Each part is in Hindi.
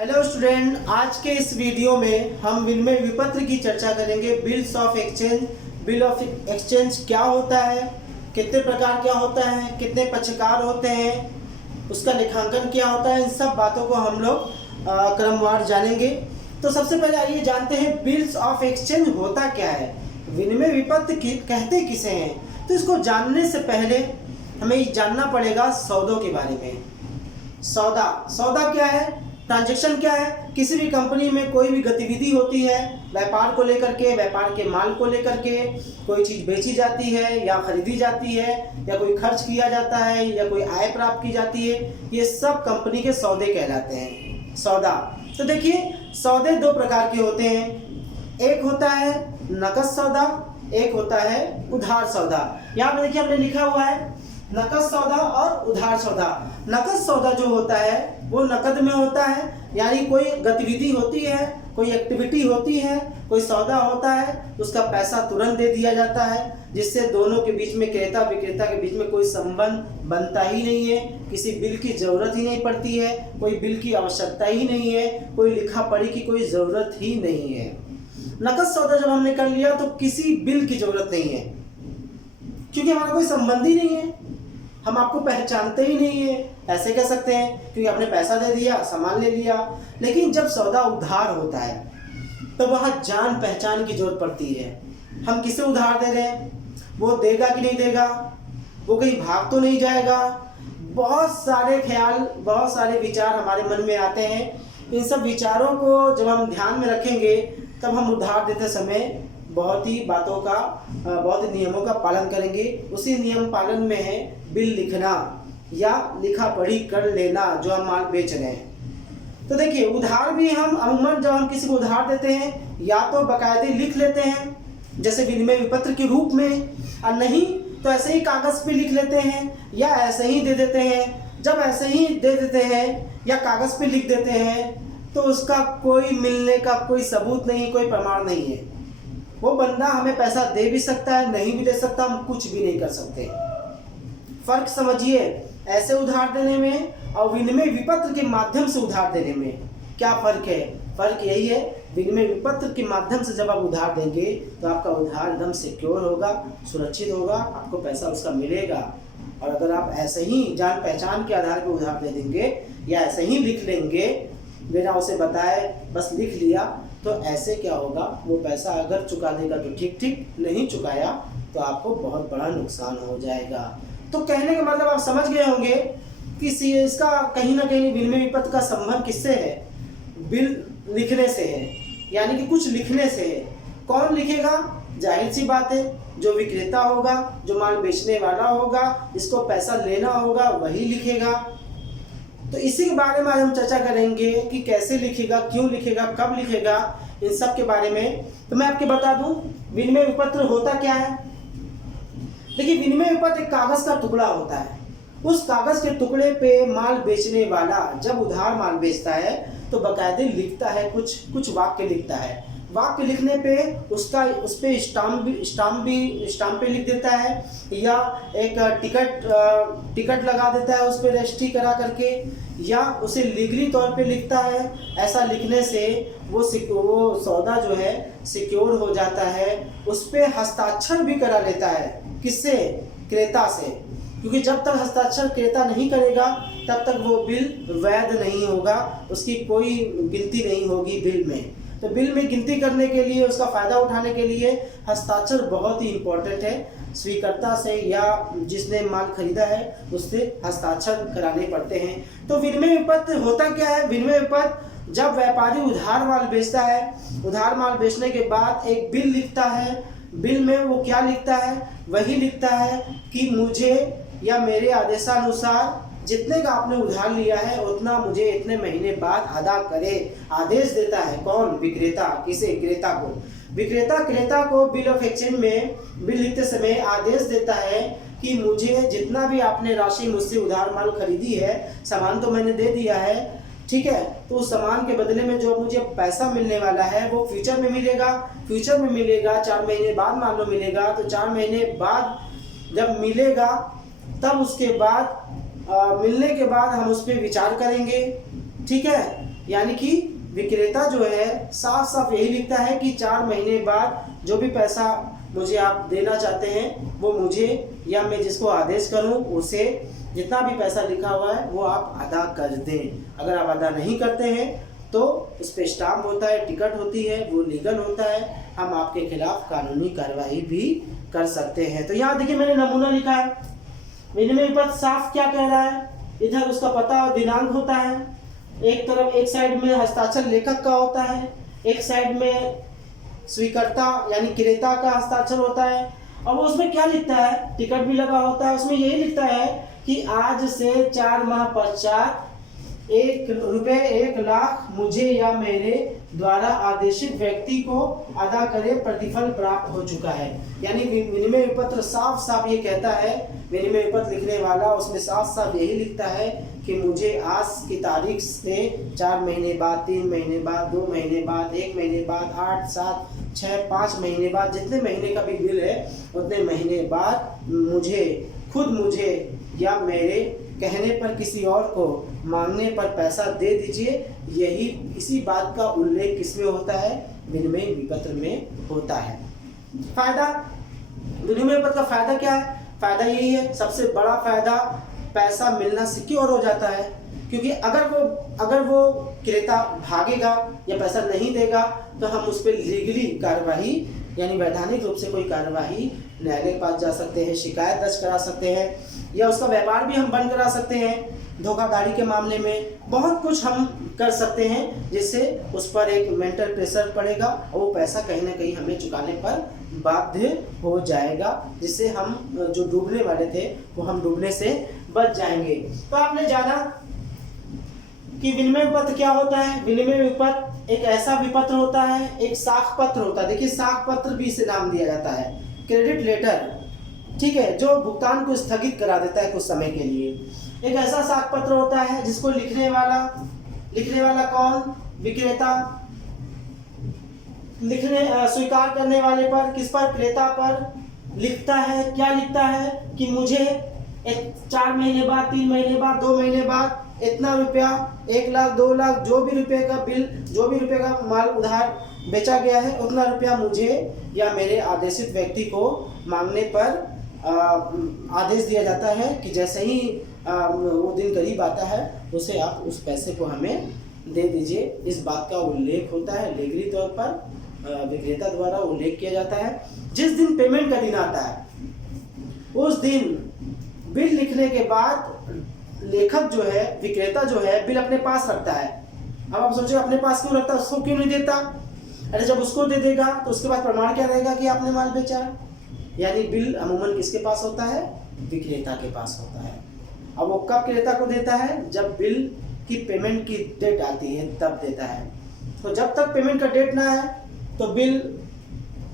हेलो स्टूडेंट, आज के इस वीडियो में हम विनिमय विपत्र की चर्चा करेंगे। Bills of exchange. Bill of exchange क्या होता है, कितने प्रकार क्या होता है, कितने पक्षकार होते हैं, उसका लेखांकन क्या होता है, इन सब बातों को हम लोग क्रमवार जानेंगे। तो सबसे पहले आइए जानते हैं बिल्स ऑफ एक्सचेंज होता क्या है, विनिमय विपत्र कहते किसे हैं। तो इसको जानने से पहले हमें जानना पड़ेगा सौदों के बारे में। सौदा क्या है, ट्रांजैक्शन क्या है। किसी भी कंपनी में कोई भी गतिविधि होती है, व्यापार को लेकर के, व्यापार के माल को लेकर के कोई चीज़ बेची जाती है या खरीदी जाती है, या कोई खर्च किया जाता है, या कोई आय प्राप्त की जाती है, ये सब कंपनी के सौदे कहलाते हैं। सौदा, तो देखिए सौदे दो प्रकार के होते हैं। एक होता है नकद सौदा, एक होता है उधार सौदा। यहाँ पे देखिए हमने लिखा हुआ है नकद सौदा और उधार सौदा। नकद सौदा जो होता है वो नकद में होता है, यानी कोई गतिविधि होती है, कोई एक्टिविटी होती है, कोई सौदा होता है, उसका पैसा तुरंत दे दिया जाता है, जिससे दोनों के बीच में, क्रेता विक्रेता के बीच में कोई संबंध बनता ही नहीं है, किसी बिल की ज़रूरत ही नहीं पड़ती है, कोई बिल की आवश्यकता ही नहीं है, कोई लिखा पढ़ी की कोई ज़रूरत ही नहीं है। नकद सौदा जब हमने कर लिया तो किसी बिल की ज़रूरत नहीं है, क्योंकि हमारा कोई संबंध ही नहीं है, हम आपको पहचानते ही नहीं है, ऐसे कह सकते हैं, क्योंकि आपने पैसा दे दिया, सामान ले लिया। लेकिन जब सौदा उधार होता है तो वहाँ जान पहचान की जरूरत पड़ती है। हम किसे उधार दे रहे हैं, वो देगा कि नहीं देगा, वो कहीं भाग तो नहीं जाएगा। बहुत सारे ख्याल, बहुत सारे विचार हमारे मन में आते हैं। इन सब विचारों को जब हम ध्यान में रखेंगे तब हम उधार देते समय बहुत ही बातों का, बहुत ही नियमों का पालन करेंगे। उसी नियम पालन में है बिल लिखना या लिखा पढ़ी कर लेना जो हम माल बेच रहे हैं। तो देखिए उधार भी हम अमूमन जब हम किसी को उधार देते हैं या तो बाकायदे लिख लेते हैं, जैसे विनिमय विपत्र के रूप में, और नहीं तो ऐसे ही कागज़ पे लिख लेते हैं या ऐसे ही दे देते हैं। जब ऐसे ही दे देते हैं या कागज़ पे लिख देते हैं तो उसका कोई मिलने का कोई सबूत नहीं, कोई प्रमाण नहीं है। वो बंदा हमें पैसा दे भी सकता है, नहीं भी दे सकता, हम कुछ भी नहीं कर सकते। फर्क समझिए ऐसे उधार देने में और विनिमय विपत्र के माध्यम से उधार देने में क्या फर्क है। फर्क यही है, विनिमय विपत्र के माध्यम से जब आप उधार देंगे तो आपका उधार एकदम सिक्योर होगा, सुरक्षित होगा, आपको पैसा उसका मिलेगा। और अगर आप ऐसे ही जान पहचान के आधार पर उधार दे देंगे या ऐसे ही लिख लेंगे बिना उसे बताए, बस लिख लिया, तो ऐसे क्या होगा, वो पैसा अगर चुका देगा तो ठीक ठीक, नहीं चुकाया तो आपको बहुत बड़ा नुकसान हो जाएगा। तो कहने का मतलब आप समझ गए होंगे कि इसका कहीं ना कहीं विनिमय विपत्र का संबंध किससे है, बिल लिखने से है, यानी कि कुछ लिखने से है। कौन लिखेगा, जाहिर सी बात है जो विक्रेता होगा, जो माल बेचने वाला होगा, जिसको पैसा लेना होगा, वही लिखेगा। तो इसी के बारे में आज हम चर्चा करेंगे कि कैसे लिखेगा, क्यों लिखेगा, कब लिखेगा, इन सब के बारे में। तो मैं आपको बता दूं विनिमय विपत्र होता क्या है। देखिए विनिमय विपत्र एक कागज का टुकड़ा होता है। उस कागज के टुकड़े पे माल बेचने वाला जब उधार माल बेचता है तो बाकायदे लिखता है, कुछ वाक्य लिखता है। वाक्य लिखने पे उस पे स्टाम्प पे लिख देता है, या एक टिकट लगा देता है उस पे रजिस्ट्री करा करके, या उसे लीगली तौर पे लिखता है। ऐसा लिखने से वो सौदा जो है सिक्योर हो जाता है। उस पे हस्ताक्षर भी करा लेता है, किससे, क्रेता से, क्योंकि जब तक हस्ताक्षर क्रेता नहीं करेगा तब तक वो बिल वैध नहीं होगा, उसकी कोई गिनती नहीं होगी बिल में। तो बिल में गिनती करने के लिए, उसका फ़ायदा उठाने के लिए हस्ताक्षर बहुत ही इम्पोर्टेंट है। स्वीकर्ता से या जिसने माल खरीदा है उससे हस्ताक्षर कराने पड़ते हैं। तो विनिमय विपत्र होता क्या है। विनिमय विपत्र जब व्यापारी उधार माल बेचता है, उधार माल बेचने के बाद एक बिल लिखता है। बिल में वो क्या लिखता है, वही लिखता है कि मुझे या मेरे आदेशानुसार जितने का आपने उधार लिया है उतना मुझे इतने महीने बाद अदा करे। आदेश देता है कौन, विक्रेता। किसे, क्रेता को। विक्रेता क्रेता को बिल ऑफ एक्सचेंज में बिल लिखते समय आदेश देता है कि मुझे जितना भी आपने राशि मुझसे उधार माल खरीदी है, सामान तो मैंने दे दिया है, ठीक है, तो उस सामान के बदले में जो मुझे पैसा मिलने वाला है वो फ्यूचर में मिलेगा। फ्यूचर में मिलेगा 4 महीने बाद मान लो मिलेगा, तो 4 महीने बाद जब मिलेगा तब उसके बाद मिलने के बाद हम उस पर विचार करेंगे, ठीक है, यानी कि विक्रेता जो है साफ साफ यही लिखता है कि 4 महीने बाद जो भी पैसा मुझे आप देना चाहते हैं वो मुझे या मैं जिसको आदेश करूं उसे जितना भी पैसा लिखा हुआ है वो आप अदा कर दें। अगर आप अदा नहीं करते हैं तो उस पर स्टाम्प होता है, टिकट होती है, वो लीगल होता है, हम आपके खिलाफ कानूनी कार्रवाई भी कर सकते हैं। तो यहाँ देखिए मैंने नमूना लिखा है, विनिमय विपत्र साफ क्या कह रहा है, इधर उसका पता और दिनांक होता है, एक तरफ एक साइड में हस्ताक्षर लेखक का होता है, एक साइड में स्वीकर्ता यानी क्रेता का हस्ताक्षर होता है, और वो उसमें क्या लिखता है, टिकट भी लगा होता है, उसमें यही लिखता है कि आज से 4 माह पश्चात ₹1 मुझे या मेरे द्वारा आदेशित व्यक्ति को अदा करे प्रतिफल प्राप्त हो चुका है। यानी विनिमय विपत्र साफ साफ ये कहता है, विनिमय विपत्र लिखने वाला उसमें साफ साफ यही लिखता है कि मुझे आज की तारीख से 4 महीने बाद, 3 महीने बाद, 2 महीने बाद, 1 महीने बाद, 8, 7, 6, 5 महीने बाद, जितने महीने का भी बिल है उतने महीने बाद मुझे या मेरे कहने पर किसी और को मांगने पर पैसा दे दीजिए। यही इसी बात का उल्लेख किसमें होता है, विनिमय विपत्र में होता है। फायदा, विनिमय विपत्र का फायदा क्या है, फायदा यही है, सबसे बड़ा फायदा पैसा मिलना सिक्योर हो जाता है, क्योंकि अगर वो क्रेता भागेगा या पैसा नहीं देगा तो हम उस पर लीगली कार्रवाई यानी वैधानिक रूप से कोई कार्रवाई न्यायालय के पास जा सकते हैं, शिकायत दर्ज करा सकते हैं, या उसका व्यापार भी हम बंद करा सकते हैं। धोखाधड़ी के मामले में बहुत कुछ हम कर सकते हैं, जिससे उस पर एक मेंटल प्रेशर पड़ेगा और वो पैसा कहीं ना कहीं हमें चुकाने पर बाध्य हो जाएगा, जिससे हम जो डूबने वाले थे वो हम डूबने से बच जाएंगे। तो आपने जाना कि विनिमय विपत्र क्या होता है। विनिमय विपत्र एक ऐसा विपत्र होता है, एक साख पत्र होता है। देखिए साख पत्र भी इसे नाम दिया जाता है, क्रेडिट लेटर, ठीक है, जो भुगतान को स्थगित करा देता है कुछ समय के लिए। एक ऐसा साख पत्र होता है जिसको लिखने वाला कौन, विक्रेता, स्वीकार करने वाले पर, किस पर, क्रेता पर लिखता है। क्या लिखता है कि मुझे 4 महीने बाद, 3 महीने बाद, 2 महीने बाद इतना रुपया, 1 लाख, 2 लाख, जो भी रुपये का बिल, जो भी रुपये का माल उधार बेचा गया है उतना रुपया मुझे या मेरे आदेशित व्यक्ति को मांगने पर आदेश दिया जाता है कि जैसे ही वो दिन करीब आता है उसे आप उस पैसे को हमें दे दीजिए। इस बात का उल्लेख होता है लीगली तौर पर, विक्रेता द्वारा उल्लेख किया जाता है। जिस दिन पेमेंट का दिन आता है उस दिन बिल लिखने के बाद लेखक जो है, विक्रेता जो है, बिल अपने पास रखता है। अब आप सोचिए अपने पास क्यों रखता है, उसको क्यों नहीं देता। अरे जब उसको दे देगा तो उसके बाद प्रमाण क्या रहेगा कि आपने माल बेचा है। यानी बिल अमूमन किसके पास होता है, विक्रेता के पास होता है। अब वो कब क्रेता को देता है, जब बिल की पेमेंट की डेट आती है तब देता है। तो जब तक पेमेंट का डेट ना है तो बिल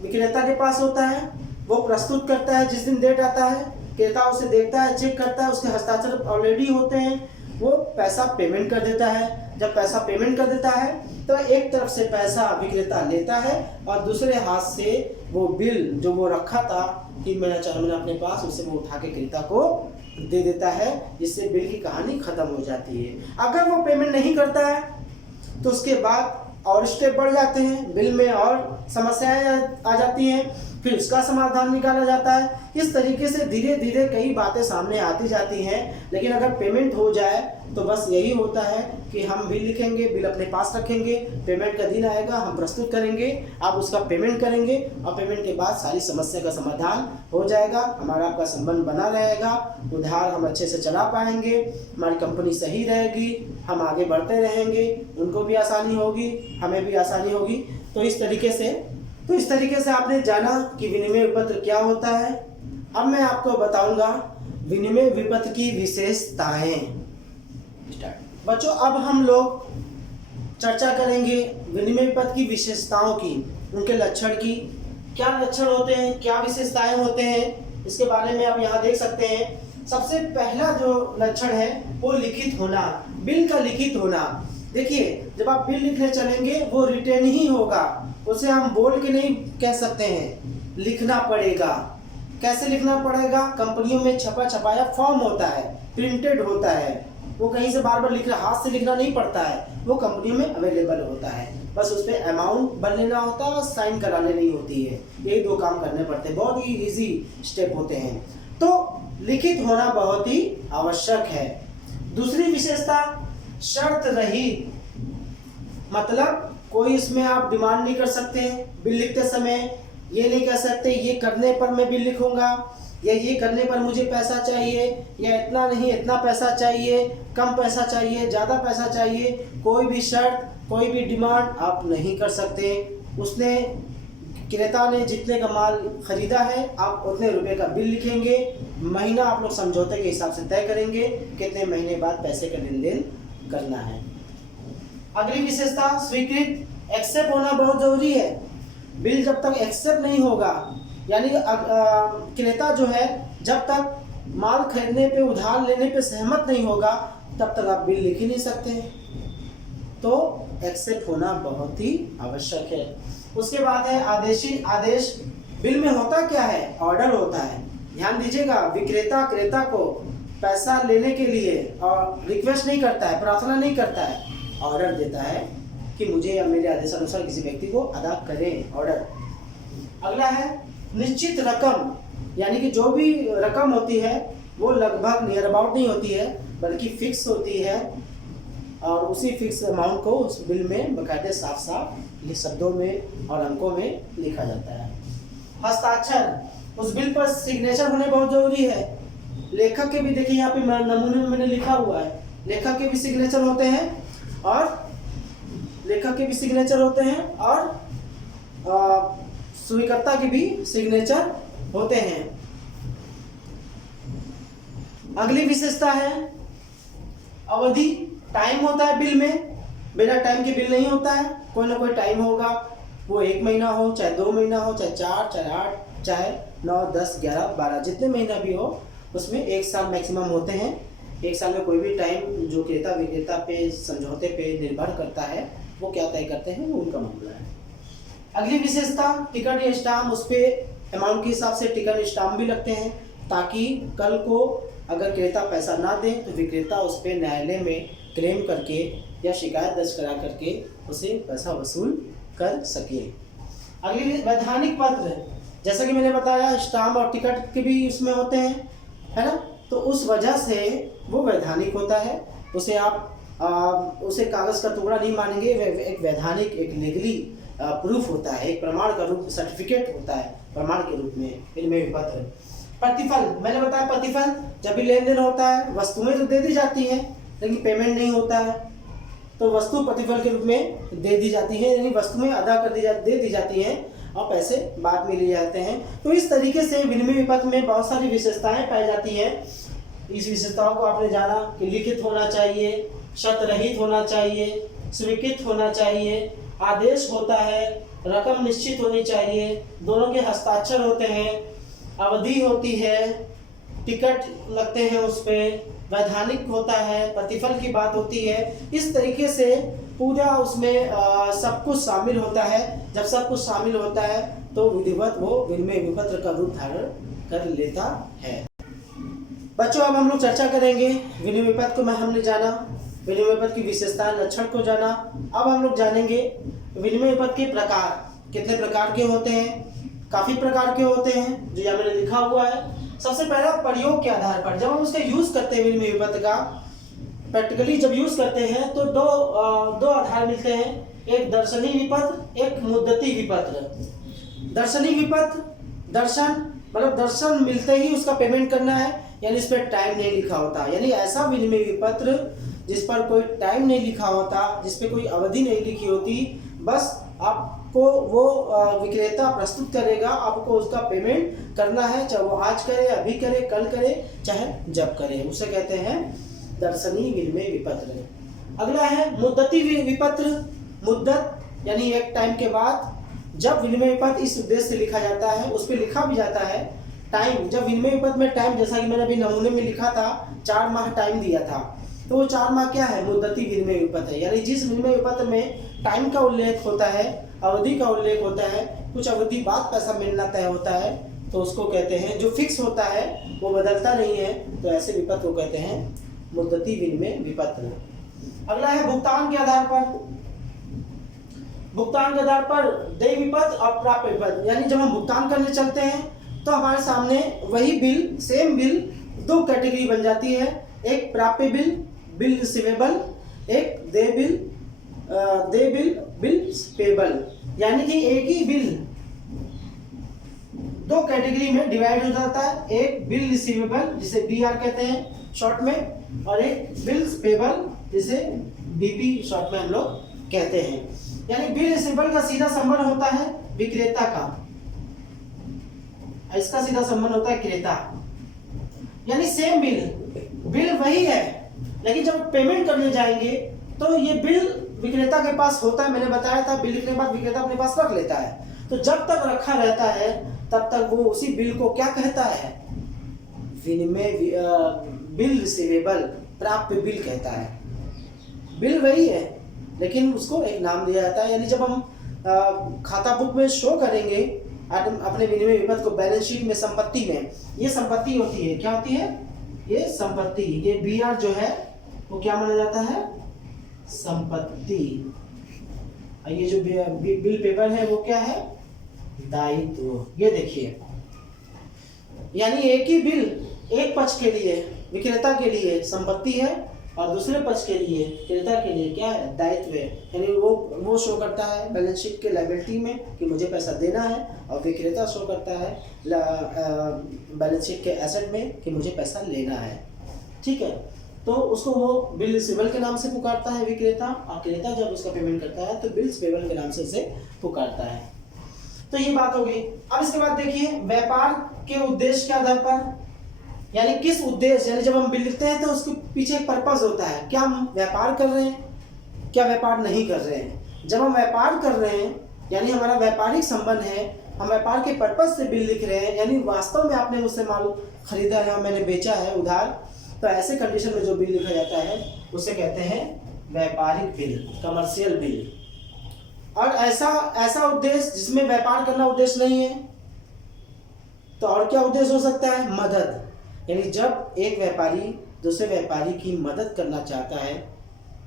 विक्रेता के पास होता है, वो प्रस्तुत करता है। जिस दिन डेट आता है क्रेता उसे देखता है, चेक करता है, उसके हस्ताक्षर ऑलरेडी होते हैं, वो पैसा पेमेंट कर देता है। जब पैसा पेमेंट कर देता है तो एक तरफ से पैसा विक्रेता लेता है और दूसरे हाथ से वो बिल जो वो रखा था कि मैंने 4 महीना अपने पास, उसे वो उठा के क्रेता को दे देता है, जिससे बिल की कहानी खत्म हो जाती है। अगर वो पेमेंट नहीं करता है तो उसके बाद और स्टेप बढ़ जाते हैं, बिल में और समस्याएं आ जाती हैं, फिर उसका समाधान निकाला जाता है। इस तरीके से धीरे धीरे कई बातें सामने आती जाती हैं। लेकिन अगर पेमेंट हो जाए तो बस यही होता है कि हम बिल लिखेंगे, बिल अपने पास रखेंगे, पेमेंट का दिन आएगा, हम प्रस्तुत करेंगे, आप उसका पेमेंट करेंगे और पेमेंट के बाद सारी समस्या का समाधान हो जाएगा। हमारा आपका संबंध बना रहेगा, उधार हम अच्छे से चला पाएंगे, हमारी कंपनी सही रहेगी, हम आगे बढ़ते रहेंगे, उनको भी आसानी होगी, हमें भी आसानी होगी। तो इस तरीके से आपने जाना कि विनिमय विपत्र क्या होता है। अब मैं आपको बताऊंगा विनिमय विपत्र की विशेषताएं। बच्चों अब हम लोग चर्चा करेंगे विनिमय विपत्र की विशेषताओं की, उनके लक्षण की, क्या लक्षण होते हैं, क्या विशेषताएं होते हैं, इसके बारे में आप यहाँ देख सकते हैं। सबसे पहला जो लक्षण है वो लिखित होना, बिल का लिखित होना। देखिए जब आप बिल लिखने चलेंगे वो रिटेन ही होगा, उसे हम बोल के नहीं कह सकते हैं, लिखना पड़ेगा। कैसे लिखना पड़ेगा, कंपनियों में छपा छपाया फॉर्म होता है, प्रिंटेड होता है, वो कहीं से बार बार लिख रहा, हाथ से लिखना नहीं पड़ता है, वो कंपनियों में अवेलेबल होता है। बस उस पर अमाउंट भर लेना होता है और साइन करा लेनी होती है। यही 2 काम करने पड़ते हैं, बहुत ही इजी स्टेप होते हैं। तो लिखित होना बहुत ही आवश्यक है। दूसरी विशेषता शर्त रहित, मतलब कोई इसमें आप डिमांड नहीं कर सकते बिल लिखते समय। ये नहीं कह सकते ये करने पर मैं बिल लिखूंगा, या ये करने पर मुझे पैसा चाहिए, या इतना नहीं इतना पैसा चाहिए, कम पैसा चाहिए, ज़्यादा पैसा चाहिए। कोई भी शर्त, कोई भी डिमांड आप नहीं कर सकते। उसने क्रेता ने जितने का माल खरीदा है आप उतने रुपए का बिल लिखेंगे। महीना आप लोग समझौते के हिसाब से तय करेंगे कितने महीने बाद पैसे का लेन देन करना है। अगली विशेषता स्वीकृत, एक्सेप्ट होना बहुत जरूरी है। बिल जब तक एक्सेप्ट नहीं होगा, यानी क्रेता जो है जब तक माल खरीदने पे उधार लेने पे सहमत नहीं होगा तब तक आप बिल लिख ही नहीं सकते। तो एक्सेप्ट होना बहुत ही आवश्यक है। उसके बाद है आदेश। बिल में होता क्या है? ऑर्डर होता है। ध्यान दीजिएगा, विक्रेता क्रेता को पैसा लेने के लिए और रिक्वेस्ट नहीं करता है, प्रार्थना नहीं करता है, ऑर्डर देता है कि मुझे या मेरे आदेशानुसार किसी व्यक्ति को अदा करें, ऑर्डर। अगला है निश्चित रकम, यानी कि जो भी रकम होती है वो लगभग नियर अबाउट नहीं होती है बल्कि फिक्स होती है, और उसी फिक्स अमाउंट को उस बिल में बकायदे साफ साफ शब्दों में और अंकों में लिखा जाता है। हस्ताक्षर, उस बिल पर सिग्नेचर होने बहुत जरूरी है। लेखक के भी देखिए यहाँ पे नमूने में मैंने लिखा हुआ है, लेखक के भी सिग्नेचर होते हैं और स्वीकर्ता के भी सिग्नेचर होते हैं। अगली विशेषता है अवधि। टाइम होता है बिल में, बिना टाइम के बिल नहीं होता है। कोई ना कोई टाइम होगा, वो 1 महीना हो, चाहे 2 महीना हो, चाहे 4, चाहे 8, चाहे 9, 10, 11, 12 जितने महीना भी हो, उसमें 1 साल मैक्सिमम होते हैं। 1 साल में कोई भी टाइम जो क्रेता विक्रेता पे समझौते पे निर्भर करता है वो क्या तय करते हैं, वो उनका मामला है। अगली विशेषता टिकट या स्टाम्प, उस पर अमाउंट के हिसाब से टिकट स्टाम्प भी लगते हैं ताकि कल को अगर क्रेता पैसा ना दे तो विक्रेता उस पर न्यायालय में क्लेम करके या शिकायत दर्ज करा करके उसे पैसा वसूल कर सके। अगली वैधानिक पत्र, जैसा कि मैंने बताया स्टाम्प और टिकट के भी उसमें होते हैं, है ना। तो उस वजह से वो वैधानिक होता है। उसे आप उसे कागज़ का टुकड़ा नहीं मानेंगे, एक वैधानिक, एक लीगली प्रूफ होता है, एक प्रमाण का रूप, सर्टिफिकेट होता है प्रमाण के रूप में विनिमय पत्र। प्रतिफल, मैंने बताया प्रतिफल जब भी लेन देन होता है वस्तुएं तो दे दी जाती हैं लेकिन पेमेंट नहीं होता है, तो वस्तु प्रतिफल के रूप में दे दी जाती है, यानी वस्तुएं अदा कर दे दी जाती हैं और पैसे बाद में लिए जाते हैं। तो इस तरीके से विनिमय पत्र में बहुत सारी विशेषताएं पाई जाती हैं। इस विशेषताओं को आपने जाना कि लिखित होना चाहिए, शर्त रहित होना चाहिए, स्वीकृत होना चाहिए, आदेश होता है, रकम निश्चित होनी चाहिए, दोनों के हस्ताक्षर होते हैं, अवधि होती है, टिकट लगते हैं उस पर, वैधानिक होता है, प्रतिफल की बात होती है। इस तरीके से पूरा उसमें सब कुछ शामिल होता है। जब सब कुछ शामिल होता है तो विधिवत वो विनिमय विपत्र का रूप धारण कर लेता है। बच्चों अब हम लोग चर्चा करेंगे विनिमय पत्र को। हमने जाना विनिमय पत्र की विशेषता लक्षण को जाना। अब हम लोग जानेंगे विनिमय पत्र के प्रकार, कितने प्रकार के होते हैं। काफ़ी प्रकार के होते हैं जो यहाँ मैंने लिखा हुआ है। सबसे पहला प्रयोग के आधार पर, जब हम उसका यूज़ करते हैं विनिमय पत्र का प्रैक्टिकली जब यूज़ करते हैं तो दो आधार मिलते हैं, एक दर्शनी विपत्र, एक मुद्दती विपत्र। दर्शनी विपत्र, दर्शन मतलब दर्शन मिलते ही उसका पेमेंट करना है, यानी इस पर टाइम नहीं लिखा होता, यानी ऐसा विनिमय विपत्र जिस पर कोई टाइम नहीं लिखा होता, जिस पर कोई अवधि नहीं लिखी होती, बस आपको वो विक्रेता प्रस्तुत करेगा, आपको उसका पेमेंट करना है, चाहे वो आज करे, अभी करे, कल करे, चाहे जब करे, उसे कहते हैं दर्शनी विनिमय विपत्र। अगला है मुद्दती विपत्र। मुद्दत यानी एक टाइम के बाद जब विनिमय विपत्र इस उद्देश्य से लिखा जाता है, उस पर लिखा भी जाता है टाइम। जब विनिमय विपत्र में टाइम, जैसा कि मैंने अभी नमूने में लिखा था 4 माह टाइम दिया था, तो वो 4 माह क्या है, मुद्दती विनिमय विपत्र है। यानी जिस विनिमय विपत्र में टाइम का उल्लेख होता है, अवधि का उल्लेख होता है, कुछ अवधि बाद पैसा मिलना तय होता है, तो उसको कहते हैं, जो फिक्स होता है वो बदलता नहीं है, तो ऐसे विपत्र को कहते हैं मुद्दती विनिमय विपत्र। अगला है भुगतान के आधार पर। भुगतान के आधार पर देय विपत्र और प्राप्य विपत्र, यानी जब हम भुगतान करने चलते हैं तो हमारे सामने वही बिल, सेम बिल, दो कैटेगरी बन जाती है। एक प्राप्य बिल, बिल रिसीवेबल, एक देय बिल, बिल पेबल। यानी कि एक ही बिल दो कैटेगरी में डिवाइड हो जाता है। एक बिल रिसीवेबल जिसे बीआर कहते हैं शॉर्ट में, और एक बिल पेबल जिसे बीपी शॉर्ट में हम लोग कहते हैं। यानी बिल रिसीवेबल का सीधा संबंध होता है विक्रेता का, इसका सीधा संबंध होता है क्रेता। यानी सेम बिल वही है, लेकिन जब पेमेंट करने जाएंगे तो ये बिल विक्रेता के पास होता है। मैंने बताया था बिल लिखने के बाद विक्रेता अपने पास रख लेता है। तो जब तक रखा रहता है तब तक वो उसी बिल को क्या कहता है, विनिमय बिल रिसीवेबल, प्राप्य बिल कहता है। बिल वही है लेकिन उसको एक नाम दिया जाता है। यानी जब हम खाता बुक में शो करेंगे अपने विनिमय विपत्र को बैलेंस शीट में, संपत्ति में, ये संपत्ति होती है। क्या होती है? ये संपत्ति। ये बीआर जो है वो क्या माना जाता है? संपत्ति। ये जो बिल पेपर है वो क्या है? दायित्व। ये देखिए, यानी एक ही बिल एक पक्ष के लिए, विक्रेता के लिए संपत्ति है और दूसरे पक्ष के लिए, क्रेता के लिए क्या है? दायित्व है। यानी वो शो करता है बैलेंस शीट के लायबिलिटी में कि मुझे पैसा देना है, और विक्रेता शो करता है बैलेंस शीट के एसेट में कि मुझे पैसा लेना है। ठीक है, तो उसको वो बिल रिसीवेबल के नाम से पुकारता है विक्रेता, और क्रेता जब उसका पेमेंट करता है तो बिल्स पेबल के नाम से इसे पुकारता है। तो ये बात हो गई। अब इसके बाद देखिए व्यापार के उद्देश्य के आधार पर, यानी किस उद्देश्य, यानी जब हम बिल लिखते हैं तो उसके पीछे एक पर्पस होता है। क्या हम व्यापार कर रहे हैं, क्या व्यापार नहीं कर रहे हैं। जब हम व्यापार कर रहे हैं यानी हमारा व्यापारिक संबंध है, हम व्यापार के पर्पस से बिल लिख रहे हैं, यानी वास्तव में आपने मुझसे माल खरीदा है और मैंने बेचा है उधार, तो ऐसे कंडीशन में जो बिल लिखा जाता है उसे कहते हैं व्यापारिक बिल, कमर्शियल बिल। और ऐसा उद्देश्य जिसमें व्यापार करना उद्देश्य नहीं है, तो और क्या उद्देश्य हो सकता है? मदद। यानी जब एक व्यापारी दूसरे व्यापारी की मदद करना चाहता है,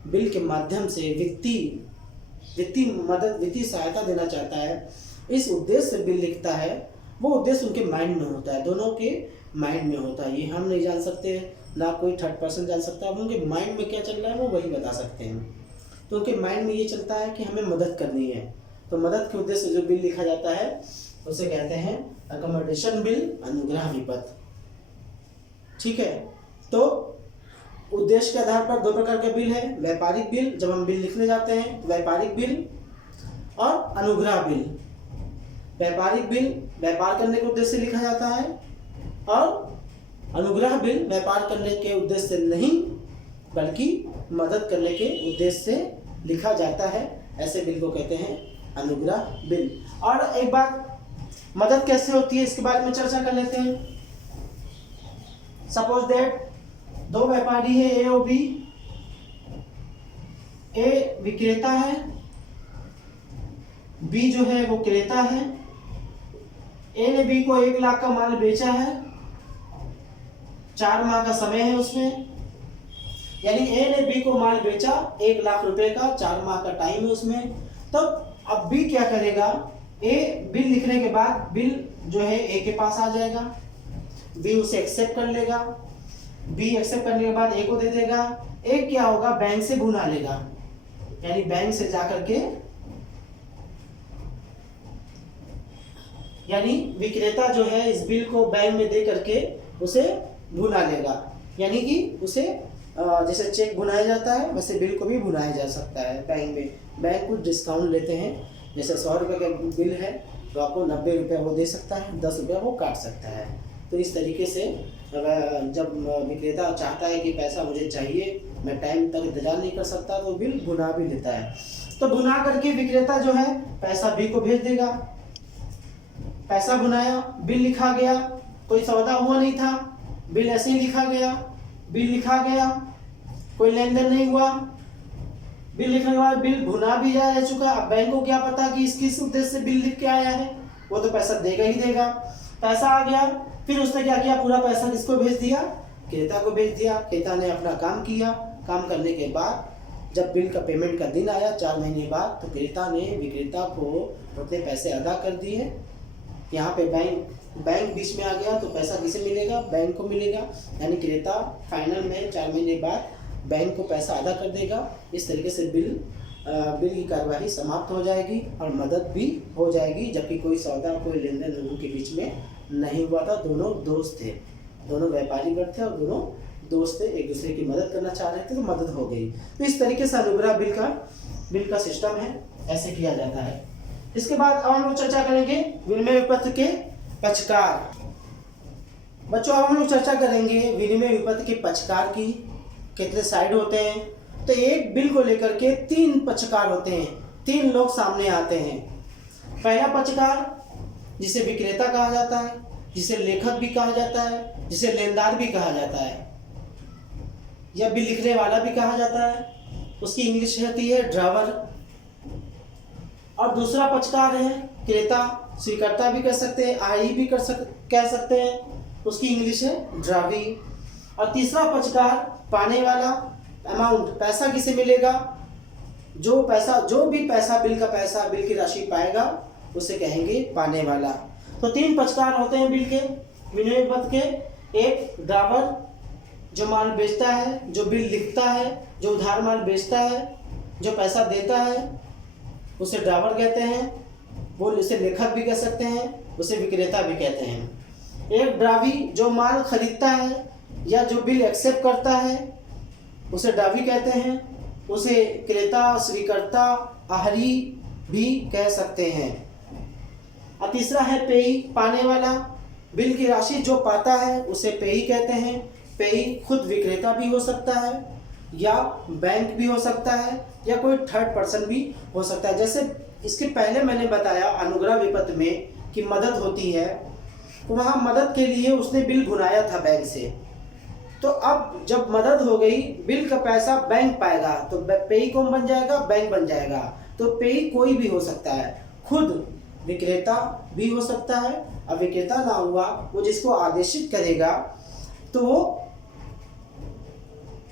बिल के माध्यम से वित्तीय मदद, वित्तीय सहायता देना चाहता है, इस उद्देश्य से बिल लिखता है। वो उद्देश्य उनके माइंड में होता है, दोनों के माइंड में होता है। ये हम नहीं जान सकते, ना कोई थर्ड पर्सन जान सकता है। उनके माइंड में क्या चल रहा है वो वही बता सकते हैं। तो उनके माइंड में ये चलता है कि हमें मदद करनी है, तो मदद के उद्देश्य से जो बिल लिखा जाता है उसे कहते हैं अकोमोडेशन बिल, अनुग्रह विपत्र। ठीक है, तो उद्देश्य के आधार पर दो प्रकार के बिल है, व्यापारिक बिल, जब हम बिल लिखने जाते हैं व्यापारिक बिल, और अनुग्रह बिल। व्यापारिक बिल व्यापार करने के उद्देश्य से लिखा जाता है, और अनुग्रह बिल व्यापार करने के उद्देश्य से नहीं बल्कि मदद करने के उद्देश्य से लिखा जाता है। ऐसे बिल को कहते हैं अनुग्रह बिल। और एक बात, मदद कैसे होती है इसके बारे में चर्चा कर लेते हैं। सपोज दैट दो व्यापारी है ए और बी। ए विक्रेता है, बी जो है वो क्रेता है। ए ने बी को 1 लाख का माल बेचा है, 4 माह का समय है उसमें। यानी ए ने बी को माल बेचा 1 लाख रुपए का, 4 माह का टाइम है उसमें। तो अब बी क्या करेगा? ए बिल लिखने के बाद बिल जो है ए के पास आ जाएगा, बी उसे एक्सेप्ट कर लेगा। बी एक्सेप्ट करने के बाद ए को दे देगा। ए क्या होगा? बैंक से भुना लेगा, यानी बैंक से जाकर के, यानी विक्रेता जो है इस बिल को बैंक में दे करके उसे भुना लेगा। यानी कि उसे जैसे चेक भुनाया जाता है वैसे बिल को भी भुनाया जा सकता है बैंक में। बैंक कुछ डिस्काउंट लेते हैं, जैसे 100 रुपये का बिल है तो आपको 90 रुपये वो दे सकता है, 10 रुपये वो काट सकता है। तो इस तरीके से जब विक्रेता चाहता है कि पैसा मुझे चाहिए, मैं टाइम तक इंतजार नहीं कर सकता, तो बिल भुना भी लेता है। तो भुना करके विक्रेता जो है पैसा बी को भेज देगा। पैसा भुनाया, बिल लिखा गया, कोई सौदा हुआ नहीं था, बिल ऐसे ही लिखा गया। बिल लिखा गया, कोई लेन देन नहीं हुआ। बिल लिखने के बाद बिल भुना भी जा चुका। अब बैंक को क्या पता कि किस उद्देश्य से बिल लिख के आया है, वो तो पैसा देगा ही देगा। पैसा आ गया, फिर उसने क्या किया? पूरा पैसा किसको भेज दिया? क्रेता को भेज दिया। क्रेता ने अपना काम किया। काम करने के बाद जब बिल का पेमेंट का दिन आया 4 महीने बाद, तो क्रेता ने विक्रेता को अपने पैसे अदा कर दिए। यहाँ पे बैंक बीच में आ गया, तो पैसा किसे मिलेगा? बैंक को मिलेगा। यानी क्रेता फाइनल में 4 महीने बाद बैंक को पैसा अदा कर देगा। इस तरीके से बिल की कार्यवाही समाप्त हो जाएगी और मदद भी हो जाएगी, जबकि कोई सौदा कोई लेन देन लोगों के बीच में नहीं हुआ था। दोनों दोस्त थे, दोनों व्यापारी वर्ग थे और दोनों दोस्त थे, एक दूसरे की मदद करना चाह रहे थे, तो मदद हो गई। तो इस तरीके से अनुग्रह बिल का सिस्टम है, ऐसे किया जाता है। इसके बाद अब हम लोग चर्चा करेंगे विनिमय विपत्र के पक्षकार। बच्चों अब हम लोग चर्चा करेंगे विनिमय विपत्र के पक्षकार की। कितने साइड होते हैं? तो एक बिल को लेकर के 3 पक्षकार होते हैं, 3 लोग सामने आते हैं। पहला पक्षकार जिसे विक्रेता कहा जाता है, जिसे लेखक भी कहा जाता है, जिसे लेनदार भी कहा जाता है, या बिल लिखने वाला भी कहा जाता है। उसकी इंग्लिश रहती है ड्रावर। और दूसरा पक्षकार है क्रेता, स्वीकर्ता भी कर सकते हैं, आई भी कह सकते हैं, उसकी इंग्लिश है ड्रावी। और तीसरा पक्षकार पाने वाला, अमाउंट, पैसा किसे मिलेगा? जो भी पैसा बिल की राशि पाएगा उसे कहेंगे पाने वाला। तो 3 पक्षकार होते हैं बिल के, विनिमय विपत्र के। एक ड्रावर जो माल बेचता है, जो बिल लिखता है, जो उधार माल बेचता है, जो पैसा देता है, उसे ड्रावर कहते हैं। वो उसे लेखक भी कह सकते हैं, उसे विक्रेता भी कहते हैं। एक ड्रावी जो माल खरीदता है या जो बिल एक्सेप्ट करता है, उसे ड्रावी कहते हैं। उसे क्रेता, स्वीकर्ता, आहरी भी कह सकते हैं। और तीसरा है पेई, पाने वाला। बिल की राशि जो पाता है उसे पेई कहते हैं। पेई खुद विक्रेता भी हो सकता है, या बैंक भी हो सकता है, या कोई थर्ड पर्सन भी हो सकता है। जैसे इसके पहले मैंने बताया अनुग्रह विपत्र में कि मदद होती है, तो वहाँ मदद के लिए उसने बिल भुनाया था बैंक से। तो अब जब मदद हो गई, बिल का पैसा बैंक पाएगा, तो पेई कौन बन जाएगा? बैंक बन जाएगा। तो पेई कोई भी हो सकता है, खुद विक्रेता भी हो सकता है। अब विक्रेता ना हुआ, वो जिसको आदेशित करेगा, तो वो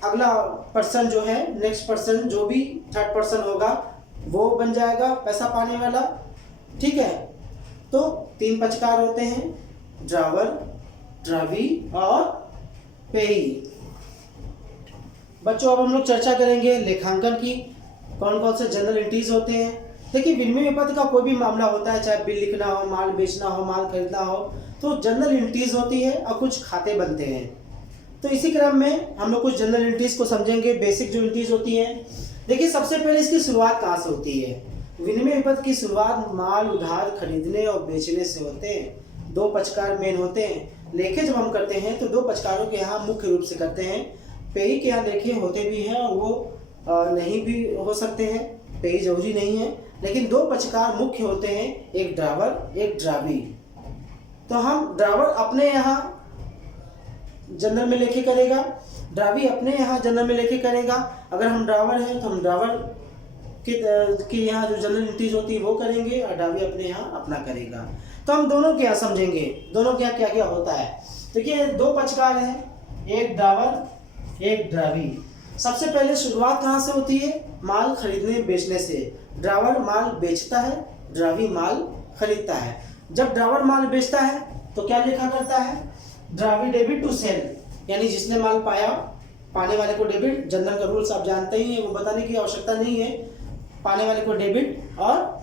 अगला पर्सन जो है, नेक्स्ट पर्सन जो भी थर्ड पर्सन होगा, वो बन जाएगा पैसा पाने वाला। ठीक है। तो 3 पक्षकार होते हैं, ड्रावर, ड्रावी और पेई। बच्चों अब हम लोग चर्चा करेंगे लेखांकन की। कौन कौन से जनरल एंट्रीज होते हैं? देखिए, विनिमय विपत्र का कोई भी मामला होता है, चाहे बिल लिखना हो, माल बेचना हो, माल खरीदना हो, तो जनरल एंट्रीज होती है और कुछ खाते बनते हैं। तो इसी क्रम में हम लोग कुछ जनरल एंट्रीज को समझेंगे। बेसिक जो एंट्रीज होती हैं, देखिए सबसे पहले इसकी शुरुआत कहाँ से होती है? विनिमय विपत्र की शुरुआत माल उधार खरीदने और बेचने से होते हैं। 2 पक्षकार मेन होते हैं। लेखे जब हम करते हैं तो 2 पक्षकारों के यहाँ मुख्य रूप से करते हैं। पेई के यहाँ लेखे होते भी हैं और वो नहीं भी हो सकते हैं, पेई जरूरी नहीं है, लेकिन 2 पक्षकार मुख्य होते हैं, एक ड्रावर, एक ड्रावी। तो हम ड्रावर अपने यहाँ जनरल में लेखे करेगा, ड्रावी अपने यहाँ जनरल में लेखे करेगा। अगर हम ड्रावर हैं तो हम ड्रावर के यहाँ जो जनरल एंट्रीज होती है वो करेंगे, और ड्रावी अपने यहाँ अपना करेगा। तो हम दोनों के यहाँ समझेंगे, दोनों के यहाँ क्या क्या होता है। देखिए 2 पक्षकार हैं, एक ड्रावर, एक ड्रावी। सबसे पहले शुरुआत कहाँ से होती है? माल खरीदने बेचने से। ड्रावर माल बेचता है, ड्रावी माल खरीदता है। जब ड्रावर माल बेचता है तो क्या लिखा करता है? ड्रावी डेबिट टू सेल, यानी जिसने माल पाया, पाने वाले को डेबिट। जनरल का रूल्स आप जानते ही हैं, वो बताने की आवश्यकता नहीं है। पाने वाले को डेबिट और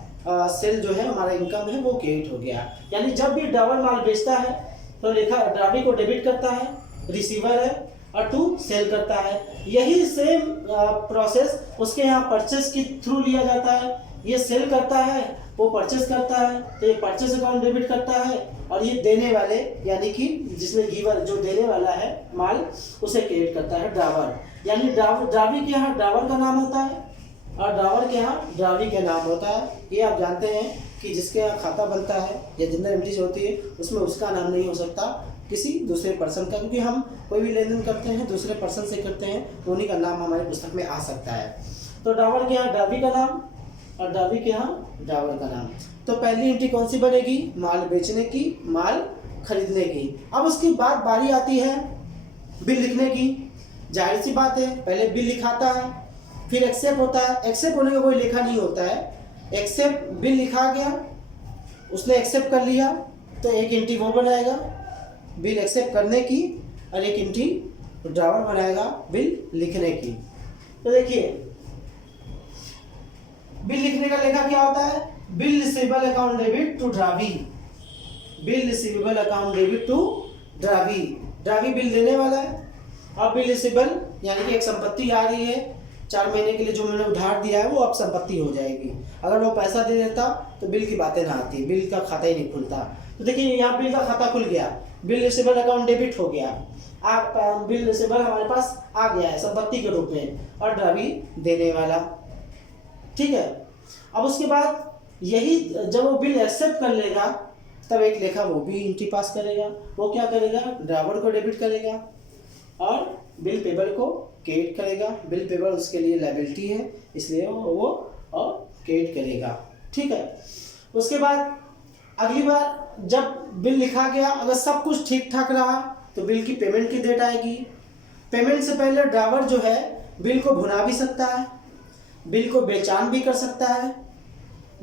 सेल जो है हमारा इनकम है वो क्रेडिट हो गया। यानी जब भी ड्रावर माल बेचता है तो लेखा ड्रावी को डेबिट करता है, रिसीवर है, और टू सेल करता है। यही सेम प्रोसेस उसके यहाँ परचेस के थ्रू लिया जाता है। ये सेल करता है, वो परचेस करता है, तो ये परचेस अकाउंट डेबिट करता है, और ये देने वाले यानी कि जिसमें गिवर जो देने वाला है माल, उसे क्रेडिट करता है ड्रावर। यानी ड्रावी के यहाँ ड्रावर का नाम होता है और ड्रावर के यहाँ ड्रावी का नाम होता है। ये आप जानते हैं कि जिसके यहाँ खाता बनता है या जनरल एंट्रीज होती है उसमें उसका नाम नहीं हो सकता, किसी दूसरे पर्सन का, क्योंकि हम कोई भी लेन देन करते हैं दूसरे पर्सन से करते हैं, तो उन्हीं का नाम हमारे पुस्तक में आ सकता है। तो ड्रावर के यहाँ ड्रावी का नाम और ड्रावी के यहाँ ड्रावर का नाम। तो पहली एंट्री कौन सी बनेगी? माल बेचने की, माल खरीदने की। अब उसकी बाद बारी आती है बिल लिखने की। जाहिर सी बात है, पहले बिल लिखाता है, फिर एक्सेप्ट होता है। एक्सेप्ट होने का कोई लेखा नहीं होता है। एक्सेप्ट बिल लिखा गया, उसने एक्सेप्ट कर लिया तो एक एंट्री वो बनाएगा बिल एक्सेप्ट करने की, और एक एंट्री ड्रावर बनाएगा बिल लिखने की। तो देखिए बिल लिखने का लेखा क्या होता है, bill receivable account debit to drawee. Bill receivable account debit to drawee. Drawee bill देने वाला है, अब बिल रिसीवेबल यानी कि एक संपत्ति आ रही है, 4 महीने के लिए जो मैंने उधार दिया है वो अब संपत्ति हो जाएगी। अगर वो पैसा दे देता तो बिल की बातें ना आती, बिल का खाता ही नहीं खुलता। तो देखिए यहाँ बिल का खाता खुल गया, बिल रिसीवेबल अकाउंट डेबिट हो गया, आप बिल रिसीवेबल हमारे पास आ गया है संपत्ति के रूप में, और ड्रावी देने वाला। ठीक है, अब उसके बाद यही जब वो बिल एक्सेप्ट कर लेगा तब एक लेखा वो भी एंट्री पास करेगा। वो क्या करेगा, ड्रावर को डेबिट करेगा और बिल पेबल को क्रेडिट करेगा। बिल पेबल उसके लिए लायबिलिटी है, इसलिए वो और क्रेडिट करेगा। ठीक है, उसके बाद अगली बार जब बिल लिखा गया, अगर सब कुछ ठीक ठाक रहा तो बिल की पेमेंट की डेट आएगी। पेमेंट से पहले ड्रावर जो है बिल को भुना भी सकता है, बिल को बेचान भी कर सकता है,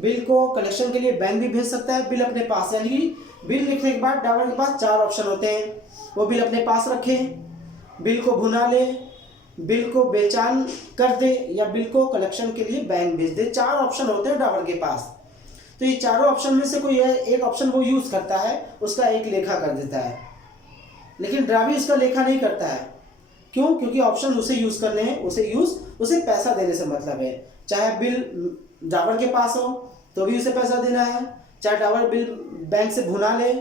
बिल को कलेक्शन के लिए बैंक भी भेज सकता है। बिल अपने पास, यानी बिल लिखने के बाद ड्रावर के पास 4 ऑप्शन होते हैं। वो बिल अपने पास रखे, बिल को भुना ले, बिल को बेचान कर दे, या बिल को कलेक्शन के लिए बैंक भेज दे। 4 ऑप्शन होते हैं ड्रावर के पास। तो ये चारों ऑप्शन में से कोई एक ऑप्शन वो यूज करता है, उसका एक लेखा कर देता है। लेकिन ड्रावी इसका लेखा नहीं करता है। क्यों? क्योंकि ऑप्शन उसे यूज करने हैं, उसे पैसा देने से मतलब है। चाहे बिल ड्रावर के पास हो तो भी उसे पैसा देना है, चाहे ड्रावर बिल बैंक से भुना ले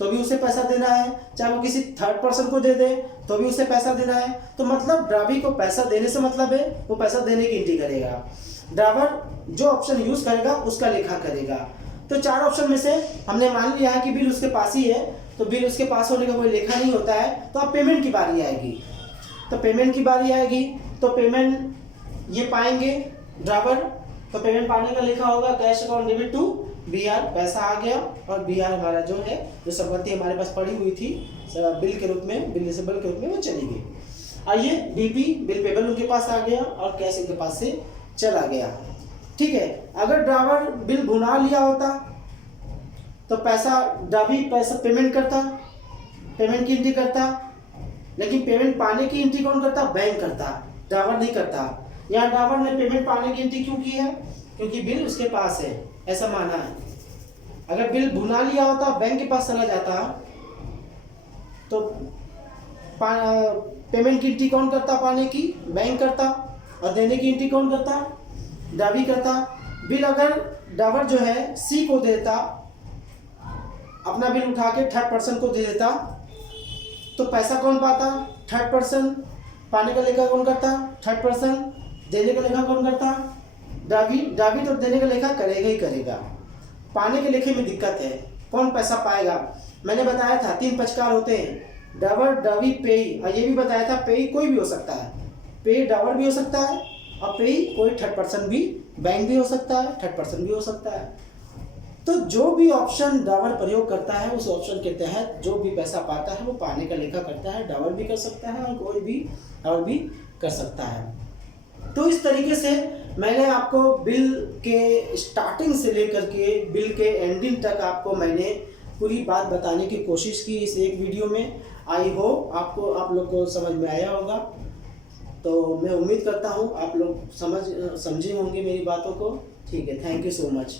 तो भी उसे पैसा देना है, चाहे वो किसी थर्ड पर्सन को दे दे तो भी उसे पैसा देना है। तो मतलब ड्रावी को पैसा देने से मतलब है, वो पैसा देने की एंट्री करेगा। ड्रावर जो ऑप्शन यूज करेगा उसका लेखा करेगा। तो 4 ऑप्शन में से हमने मान लिया है कि बिल उसके पास ही है, तो बिल उसके पास होने का कोई लेखा नहीं होता है। तो अब पेमेंट की बारी आएगी, तो पेमेंट की बारी आएगी तो पेमेंट ये पाएंगे ड्रावर। तो पेमेंट पाने का लेखा होगा cash account debit to BR, पैसा आ गया, और BR हमारा जो है, जो संपत्ति हमारे पास पड़ी हुई थी बिल के रूप में, बिल रिसीवेबल के रूप में, वो चली गई। आइए DP बिल पेबल उनके पास आ गया और कैश इनके पास से चला गया। ठीक है, अगर ड्रावर बिल भुना लिया होता तो ड्रावी पैसा पेमेंट करता, पेमेंट की एंट्री करता, लेकिन पेमेंट पाने की एंट्री कौन करता, बैंक करता, ड्रावर नहीं करता। यहाँ ड्रावर ने पेमेंट पाने की एंट्री क्यों की है, क्योंकि बिल उसके पास है, ऐसा माना है। अगर बिल भुना लिया होता, बैंक के पास चला जाता, तो पेमेंट की एंट्री कौन करता, पाने की बैंक करता, और देने की एंट्री कौन करता, ड्रावी करता। बिल अगर ड्रावर जो है C को देता, अपना बिल उठा के थर्ड पर्सन को दे देता, तो पैसा कौन पाता, थर्ड पर्सन। पाने का लेखा कौन करता, थर्ड पर्सन। देने का लेखा कौन करता, ड्रावी। ड्रावी तो देने का लेखा करेगा ही करेगा। पाने के लेखे में दिक्कत है, कौन पैसा पाएगा। मैंने बताया था 3 पक्षकार होते हैं, ड्रावर, ड्रावी, पेई। और ये भी बताया था पेई कोई भी हो सकता है, पेई ड्रावर भी हो सकता है, और पेई कोई थर्ड पर्सन भी, बैंक भी हो सकता है, थर्ड पर्सन भी हो सकता है। तो जो भी ऑप्शन ड्रावर प्रयोग करता है, उस ऑप्शन के तहत जो भी पैसा पाता है वो पाने का लेखा करता है। ड्रावर भी कर सकता है और कोई भी और भी कर सकता है। तो इस तरीके से मैंने आपको बिल के स्टार्टिंग से लेकर के बिल के एंडिंग तक आपको मैंने पूरी बात बताने की कोशिश की इस एक वीडियो में। आई होप आप लोग को समझ में आया होगा। तो मैं उम्मीद करता हूँ आप लोग समझे होंगे मेरी बातों को। ठीक है, थैंक यू सो मच।